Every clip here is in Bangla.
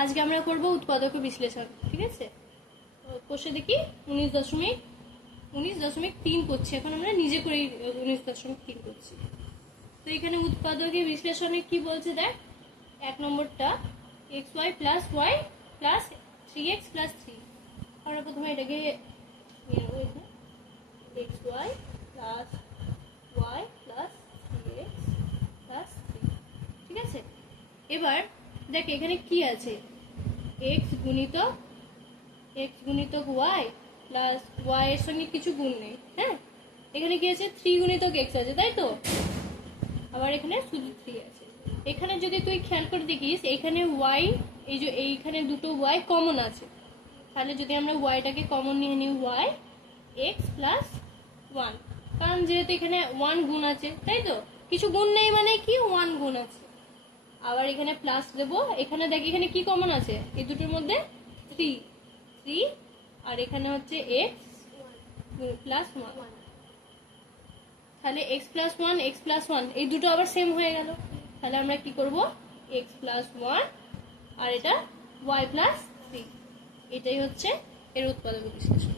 আজকে আমরা করব উৎপাদক বিশ্লেষণ। ঠিক আছে, কোষে দেখি 19.3 করছি। এখন আমরা নিজে করে 19.3 করছি। তো এখানে উৎপাদকের বিশ্লেষণে কি বলছে দেখ, 1 নম্বরটা xy plus y plus 3x plus 3। আমরা প্রথমে এটাকে xy plus y plus 3x plus 3। ঠিক আছে, এবার দেখ এখানে কি আছে, x গুণিতক y প্লাস y এর সঙ্গে কিছু গুণ নেই। হ্যাঁ, এখানে কি আছে, 3 গুণিতক x আছে, তাই তো? আবার এখানে শুধু 3 আছে। এখানে যদি তুই খেয়াল করে দেখিস, এখানে y, এই যে এইখানে দুটো y কমন আছে, তাহলে যদি আমরা yটাকে কমন নিয়ে নিই, y x প্লাস 1, কারণ যেহেতু এখানে 1 গুণ আছে, তাই তো? কিছু গুণ নেই মানে কি, 1 গুণ আছে। আবার এখানে প্লাস দেব, এখানে দেখ এখানে কি কমন আছে, এই দুটোর মধ্যে 3, আর এখানে হচ্ছে x প্লাস 1, তাহলে x প্লাস 1 এই দুটো আবার সেম হয়ে গেল। তাহলে আমরা কি করব, x প্লাস 1 আর এটা y প্লাস 3, এটাই হচ্ছে এর উৎপাদক বিশ্লেষণ।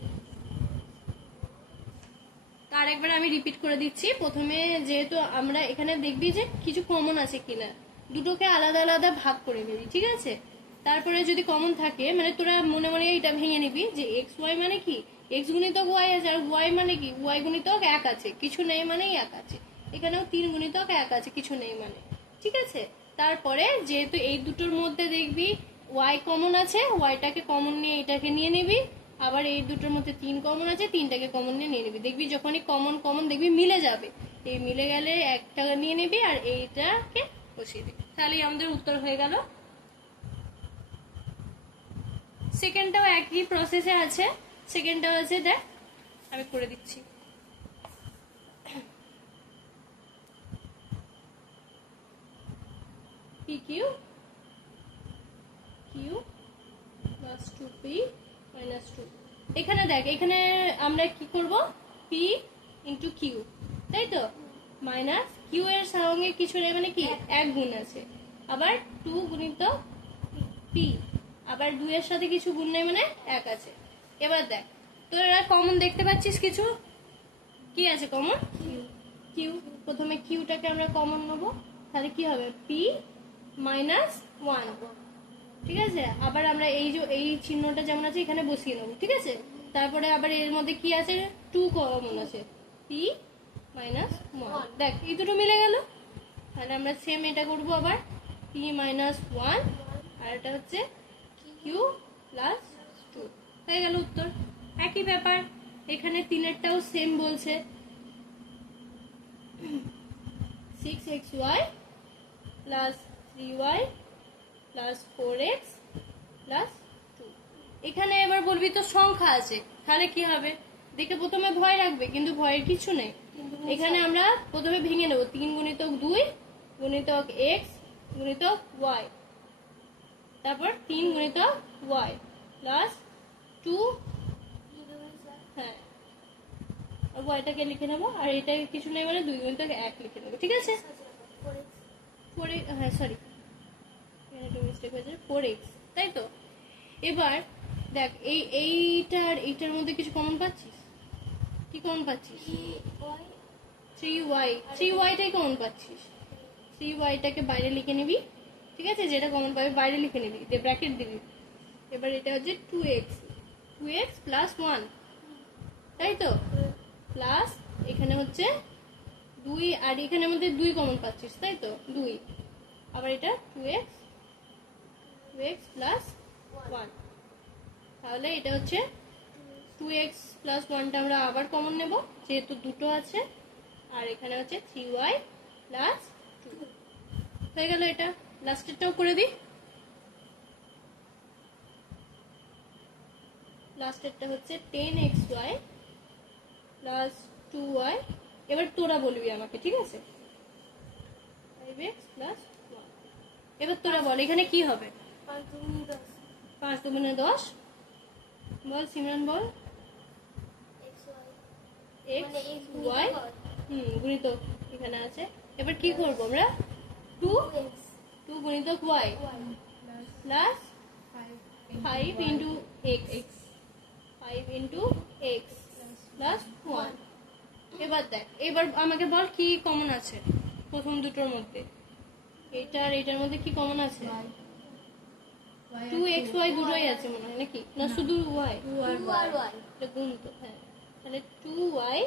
তার একবার আমি রিপিট করে দিচ্ছি। প্রথমে যেহেতু আমরা এখানে দেখবি যে কিছু কমন আছে কিনা, দুটোকে আলাদা আলাদা ভাগ করে নিবি। ঠিক আছে, তারপরে যদি কমন থাকে, মানে তোরা মনে মনে এটা ভেঙে নিবি যে এক্স ওয়াই মানে কি, এক্স গুণিতক ওয়াই আছে, আর ওয়াই মানে কি, ওয়াই গুণিতক 1 আছে, কিছু নেই মানেই 1 আছে। এখানেও 3 গুণিতক 1 আছে, কিছু নেই মানে। ঠিক আছে, তারপরে যেহেতু এই দুটোর মধ্যে দেখবি ওয়াই কমন আছে, ওয়াইটাকে কমন নিয়ে এটাকে নিয়ে নিবি। আবার এই দুটোর মধ্যে 3 কমন আছে, 3টাকে কমন নিয়ে নিবি। দেখবি যখনই কমন দেখবি মিলে যাবে, এই মিলে গেলে একটা নিয়ে নিবি আর এইটাকে বসিয়ে দিবি, তাহলেই আমাদের উত্তর হয়ে গেল। সেকেন্ডটাও একই প্রসেসে আছে। সেকেন্ডটাও আছে, দেখ আমি করে দিচ্ছি। PQ plus 2P minus 2। এখানে দেখ, এখানে আমরা কি করব, P ইন্টু Q, তাই তো? মাইনাস Q এর সঙ্গে কিছু নেই মানে কি, 1 গুণ আছে। আবার 2 গুণিতক P, আবার 2 এর সাথে কিছু গুণ নেই মানে 1 আছে। এবার দেখ, তোরা কমন দেখতে পাচ্ছিস কিছু, কি আছে কমন, কিউ। প্রথমে কিউটাকে আমরা কমন নেব, তাহলে কি হবে, P মাইনাস 1। ঠিক আছে, আবার আমরা এই যে এই চিহ্নটা যেমন আছে এখানে বসিয়ে নেব। ঠিক আছে, তারপরে আবার এর মধ্যে কি আছে, 2 কমন আছে, P মাইনাস 1। দেখ এই দুটো মিলে গেল। তাহলে আমরা সেম এটা করব, আবার P মাইনাস 1 আর এটা হচ্ছে Q প্লাস 2, হয়ে গেল উত্তর। একই ব্যাপার এখানে 3এরটাও সেম বলছে, 6xy plus 3y plus 4x plus 2। এখানে এবার বলবি তো সংখ্যা আছে, তাহলে কি হবে, দেখে প্রথমে ভয় লাগবে, কিন্তু ভয়ের কিছু নেই। এখানে আমরা প্রথমে ভেঙে নেব, 3 গুণিতক 2 গুণিতক x গুণিতক y, তারপর 3 গুণিতক y প্লাস 2, হ্যাঁ, আর ওয়াইটাকে লিখে নেব, আর এটা কিছু নেই মানে 2 গুণিতক 1 লিখে নেব। ঠিক আছে, 4x, হ্যাঁ সরি একটু মিস্টেক হয়েছে, 4x, তাই তো? এবার দেখ এইটার মধ্যে কিছু কমন পাচ্ছিস, কি কমন পাচ্ছিস, 3y টাই কমন পাচ্ছিস। 3yটাকে বাইরে লিখে নিবি। ঠিক আছে, যেটা কমন পাবে বাইরে লিখে নিবি, দিয়ে ব্র্যাকেট দিবি। এবার এটা হচ্ছে 2x প্লাস 1, তাই তো? প্লাস এখানে হচ্ছে 2, আর এখানের মধ্যে 2 কমন পাচ্ছিস, তাই তো? 2, আবার এটা 2x প্লাস 1, তাহলে এটা হচ্ছে 2x প্লাস 1টা আমরা আবার কমন নেব, যেহেতু দুটো আছে। আর এখানে হচ্ছে 3y প্লাস 2, হয়ে গেল। এটা লাস্টেরটাও করে দিই, লাস্টেরটা হচ্ছে 10xy প্লাস 2y। এবার তোরা বলবি আমাকে, ঠিক আছে, 5x প্লাস 1। এবার তোরা বল এখানে কি হবে, 5 দুগুণে 10, বল সিমরান বল, x y গুণিতক এখানে আছে। এবার কি করবো আমরা, 2 গুণিতক y plus 5 into x 5 into x plus 1 এবার দেখ এবার আমাকে বল কি কমন আছে প্রথম দুটোর মধ্যে এটা আর এটার মধ্যে কি কমন আছে 2xy দুটোই আছে মনে হয় নাকি না শুধু y 2y এটা গুণ তো হ্যাঁ তাহলে 2y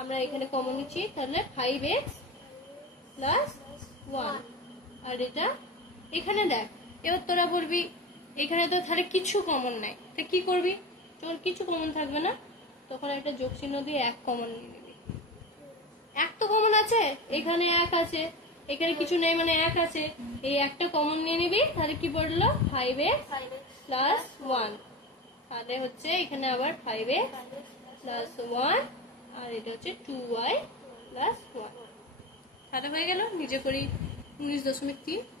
আমরা এখানে কমন নিচ্ছি তাহলে 5x plus 1 আর এটা এখানে দেখ এবার তোরা বলবি এখানে তো তাহলে কিছু কমন নাই তো কি করবি তোর কিছু কমন থাকবে না তখন একটা যোগ চিহ্ন দিয়ে এক কমন নিয়ে নিবি এক তো কমন আছে এখানে এক আছে এখানে কিছু নেই মানে এক আছে এই একটা কমন নিয়ে নিবি তাহলে কি পড়লো 5x plus 1 তাহলে হচ্ছে এখানে আবার 5x plus 1 আর এটা হচ্ছে 2y plus 1 তাহলে হয়ে গেল নিজে করি 19.3